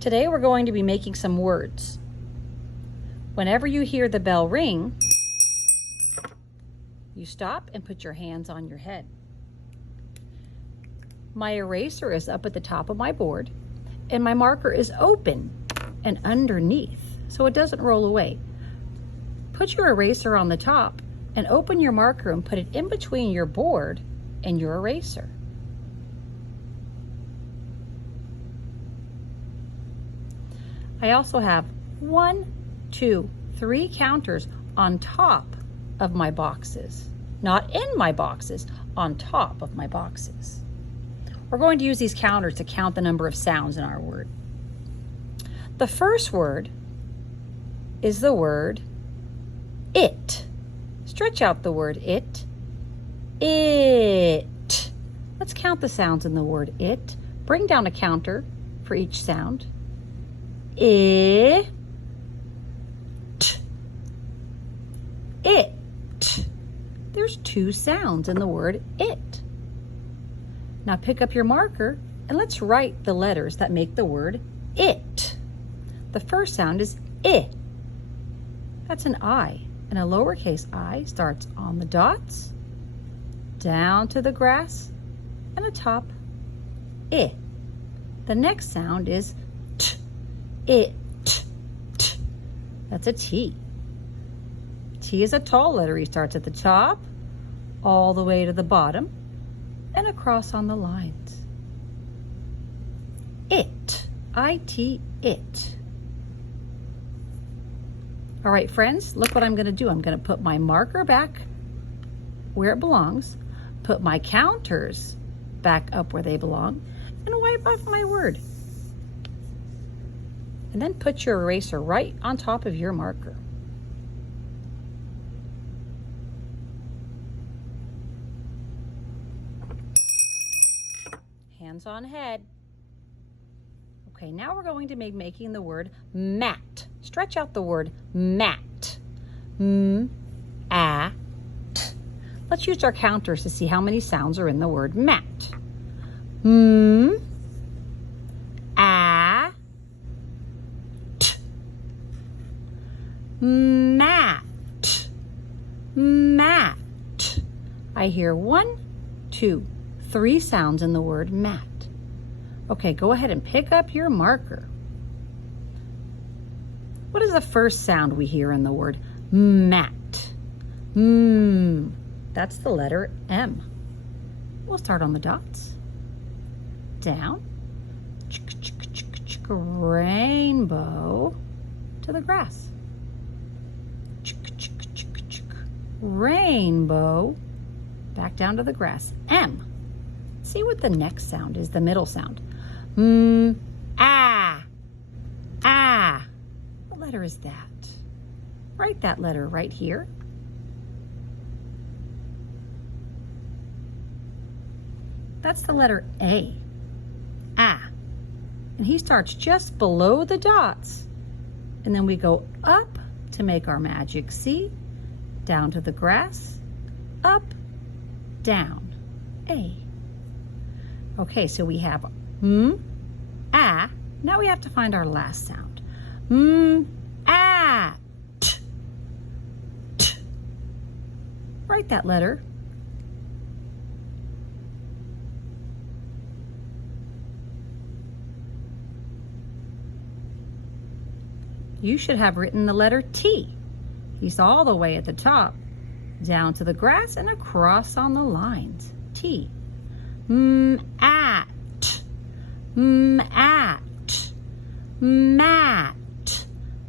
Today we're going to be making some words. Whenever you hear the bell ring, you stop and put your hands on your head. My eraser is up at the top of my board, and my marker is open and underneath, so it doesn't roll away. Put your eraser on the top and open your marker and put it in between your board and your eraser. I also have 1, 2, 3 counters on top of my boxes. Not in my boxes, on top of my boxes. We're going to use these counters to count the number of sounds in our word. The first word is the word it. Stretch out the word it. It. Let's count the sounds in the word it. Bring down a counter for each sound. It. It. There's 2 sounds in the word it. Now pick up your marker and let's write the letters that make the word it. The first sound is I. That's an I, and a lowercase I starts on the dots, down to the grass, and atop I. The next sound is T. It. T. That's a T. T is a tall letter. He starts at the top, all the way to the bottom, and across on the lines. It. I-T, it. All right, friends, look what I'm going to do. I'm going to put my marker back where it belongs, put my counters back up where they belong, and wipe off my word. And then put your eraser right on top of your marker. Hands on head. Okay, now we're going to be making the word mat. Stretch out the word mat. M-A-T. Let's use our counters to see how many sounds are in the word mat. M-A-T. Mat. Mat. I hear 1, 2, 3 sounds in the word mat. Okay, go ahead and pick up your marker. What is the first sound we hear in the word mat? That's the letter M. We'll start on the dots. Down. Rainbow to the grass. Rainbow back down to the grass. M. See what the next sound is, the middle sound. Ah. What letter is that? Write that letter right here. That's the letter A. Ah. And he starts just below the dots. And then we go up to make our magic C, down to the grass, up, down, A. Okay, so we have ah. Now we have to find our last sound. Ah. T. T. Write that letter. You should have written the letter T. He's all the way at the top, down to the grass and across on the lines. T. At. Mat. Mat.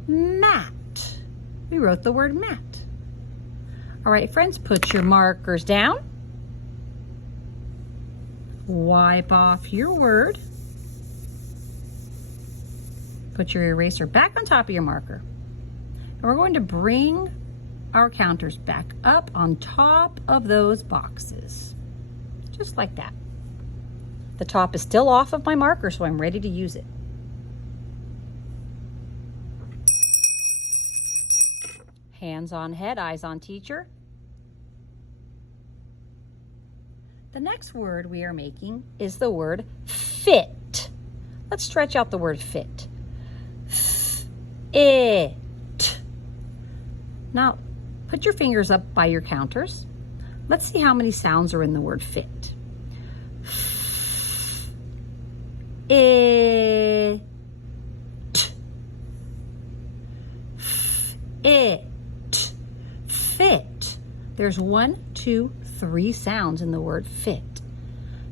Mat. We wrote the word mat. All right, friends, put your markers down. Wipe off your word. Put your eraser back on top of your marker. And we're going to bring our counters back up on top of those boxes. Just like that. The top is still off of my marker, so I'm ready to use it. Hands on head, eyes on teacher. The next word we are making is the word fit. Let's stretch out the word fit. it. Now, put your fingers up by your counters. Let's see how many sounds are in the word fit. It. It. Fit. There's 1, 2, 3 sounds in the word fit.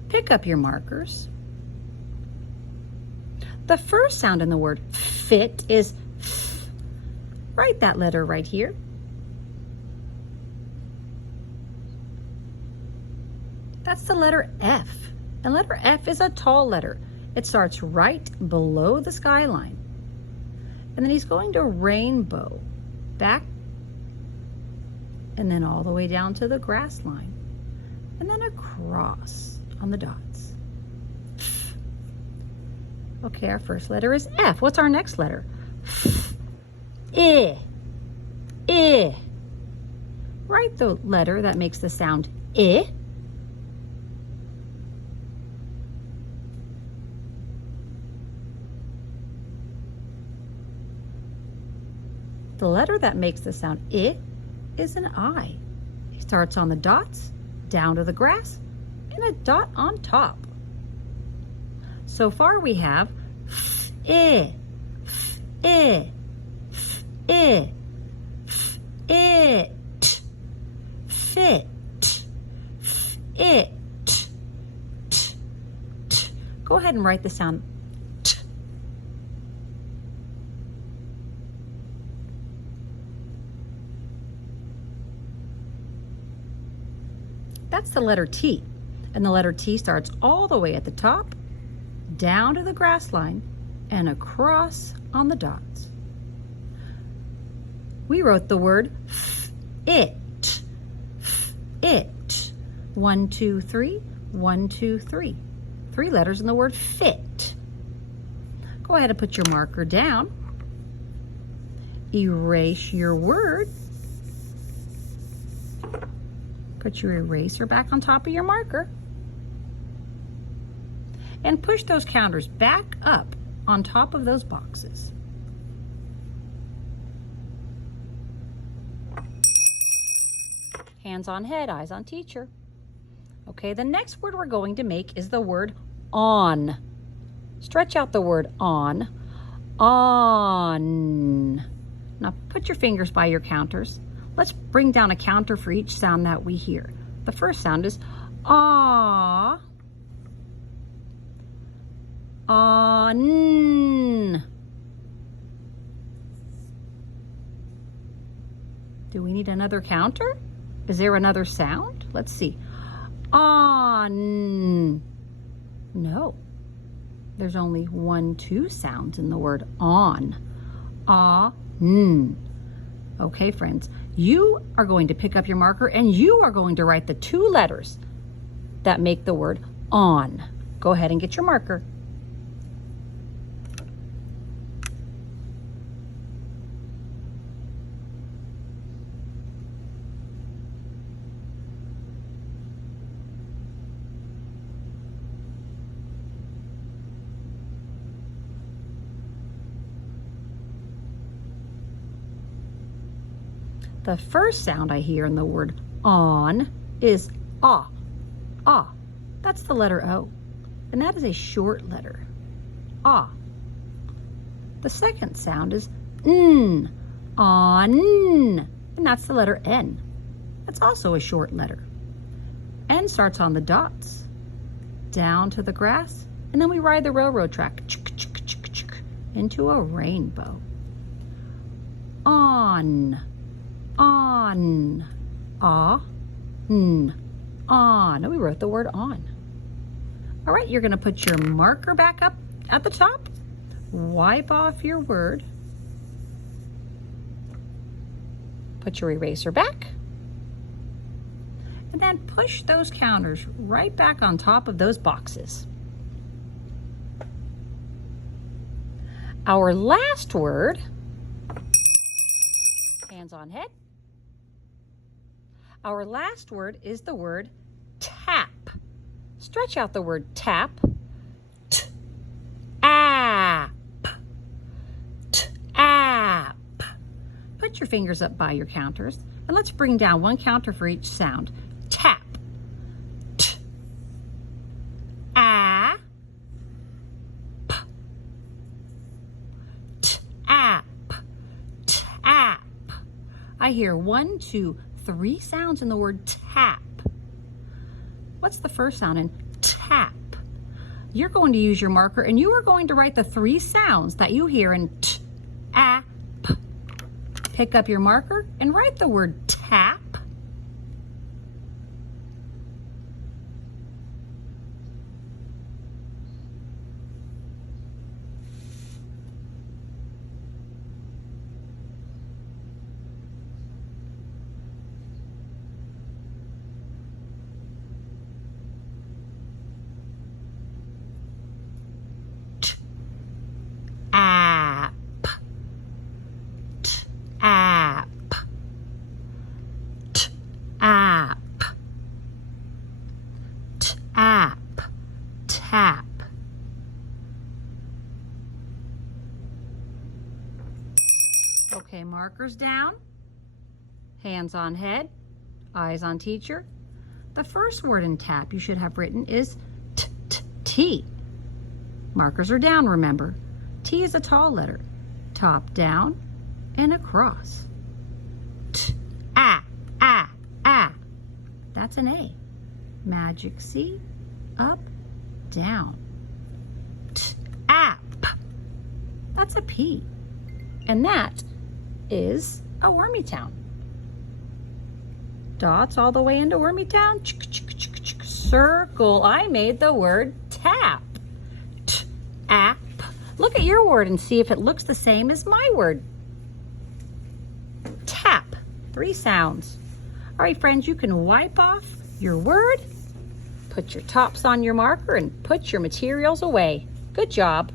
Pick up your markers. The first sound in the word fit is f. Write that letter right here. That's the letter F. And letter F is a tall letter. It starts right below the skyline. And then he's going to rainbow back and then all the way down to the grass line. And then across on the dots. Okay, our first letter is F. What's our next letter? I. I. Write the letter that makes the sound I. The letter that makes the sound I is an I. It starts on the dots, down to the grass, and a dot on top. So far we have I, I, I, it, fit, it, t. Go ahead and write the sound t. That's the letter T, and the letter T starts all the way at the top, down to the grass line, and across on the dots. We wrote the word it. It. 1, 2, 3. 1, 2, 3. 3 letters in the word fit. Go ahead and put your marker down. Erase your word. Put your eraser back on top of your marker. And push those counters back up on top of those boxes. Hands on head, eyes on teacher. Okay, the next word we're going to make is the word on. Stretch out the word on. On. Now put your fingers by your counters. Let's bring down a counter for each sound that we hear. The first sound is ah. On. Do we need another counter? Is there another sound? Let's see. On. No. There's only 1, 2 sounds in the word on. On. Okay, friends, you are going to pick up your marker and you are going to write the 2 letters that make the word on. Go ahead and get your marker. The first sound I hear in the word on is ah. Ah. That's the letter O. And that is a short letter. Ah. The second sound is n. On. And that's the letter N. That's also a short letter. N starts on the dots, down to the grass, and then we ride the railroad track into a rainbow. On. On. Ah. N. On. And we wrote the word on. All right, you're going to put your marker back up at the top. Wipe off your word. Put your eraser back. And then push those counters right back on top of those boxes. Our last word, hands on head. Our last word is the word tap. Stretch out the word tap. T-ap. T-ap. put your fingers up by your counters, and let's bring down one counter for each sound. Tap. T. A. P. Tap. Tap. I hear 1, 2, 3 sounds in the word tap. What's the first sound in tap? You're going to use your marker and you are going to write the 3 sounds that you hear in t, a, p. Pick up your marker and write the word tap. App, tap, tap. Okay, markers down, hands on head, eyes on teacher. The first word in tap you should have written is T. Markers are down, remember. T is a tall letter, top down and across. That's an A. Magic C, up, down. App. That's a P. And that is a Wormytown. Dots all the way into Wormytown. Circle. I made the word tap. App. Look at your word and see if it looks the same as my word. Tap. 3 sounds. All right, friends, you can wipe off your word, put your tops on your marker, and put your materials away. Good job.